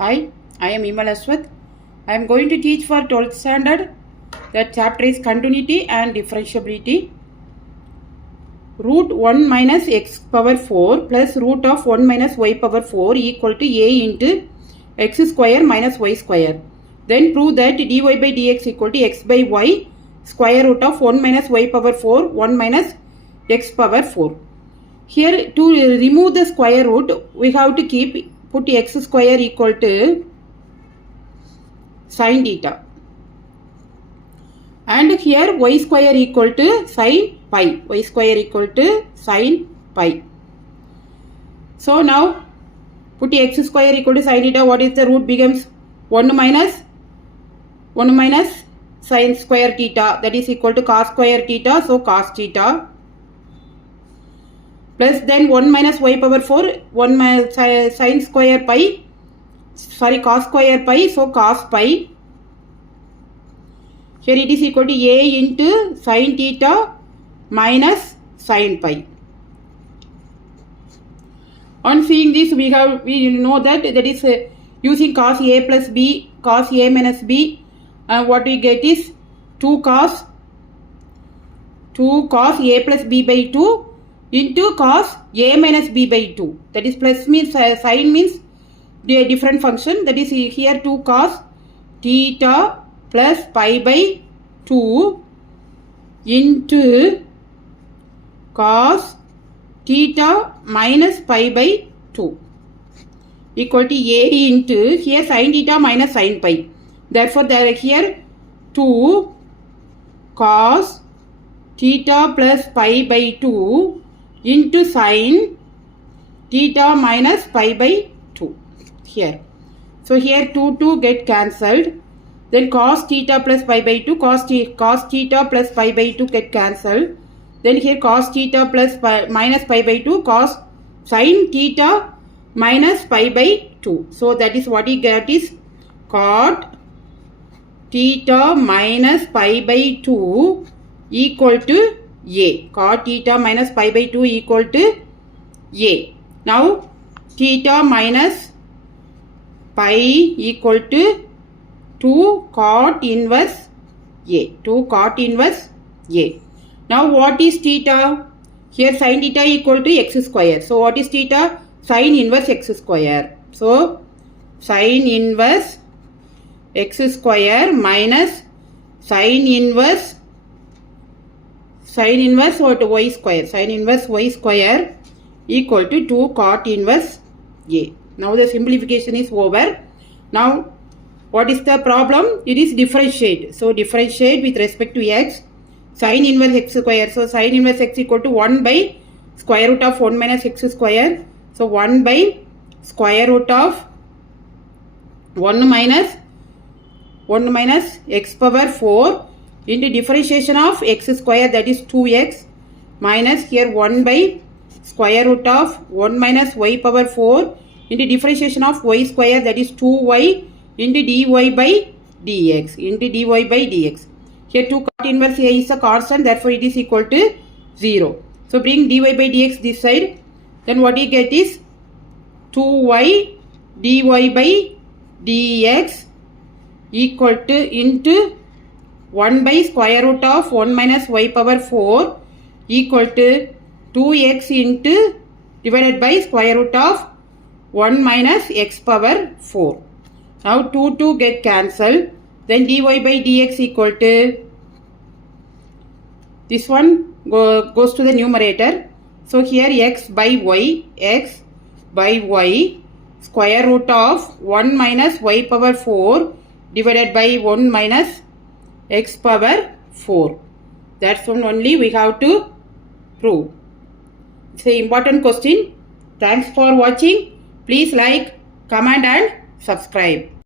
Hi, I am Imal Aswath. I am going to teach for 12th standard. That chapter is continuity and differentiability. Root 1 minus x power 4 plus root of 1 minus y power 4 equal to a into x square minus y square. Then prove that dy by dx equal to x by y square root of 1 minus y power 4 1 minus x power 4. Here to remove the square root we have to put x square equal to sin theta. And here y square equal to sin pi. Y square equal to sin pi. So now put x square equal to sin theta. What is the root becomes 1 minus sin square theta, that is equal to cos square theta. So cos theta plus then 1 minus y power 4 1 minus sin square pi, sorry cos square pi, so cos pi. Here it is equal to a into sin theta minus sin pi. On seeing this we know that is using cos a plus b, cos a minus b, what we get is 2 cos a plus b by 2 into cos a minus b by 2. That is plus means sin means a different function, that is here 2 cos theta plus pi by 2 into cos theta minus pi by 2 equal to a into here sin theta minus sin pi. Therefore there here 2 cos theta plus pi by 2 into sin theta minus pi by 2 here. So here 2 get cancelled. Then cos theta plus pi by 2, cos theta plus pi by 2 get cancelled. Then here cos theta plus pi, minus pi by 2, cos sin theta minus pi by 2. So that is what you get is cot theta minus pi by 2 equal to a. Cot theta minus pi by 2 equal to a. Now theta minus pi equal to 2 cot inverse a. 2 cot inverse a. Now what is theta? Here sin theta equal to x square. So what is theta? Sin inverse x square. So sin inverse x square minus sin inverse what y square. Sin inverse y square equal to 2 cot inverse a. Now the simplification is over. Now what is the problem? It is differentiate. So differentiate with respect to x. Sin inverse x square. So sin inverse x equal to 1 by square root of 1 minus x square. So 1 by square root of 1 minus x power 4 into differentiation of x square, that is 2x, minus here 1 by square root of 1 minus y power 4 into differentiation of y square, that is 2y into dy by dx. Here 2 cot inverse a is a constant, therefore it is equal to 0. So bring dy by dx this side. Then what you get is 2y dy by dx equal to into 1 by square root of 1 minus y power 4 equal to 2x into divided by square root of 1 minus x power 4. Now 2 get cancelled. Then dy by dx equal to this one goes to the numerator. So here x by y square root of 1 minus y power 4 divided by 1 minus x power 4. That's one only we have to prove. It's an important question. Thanks for watching. Please like, comment and subscribe.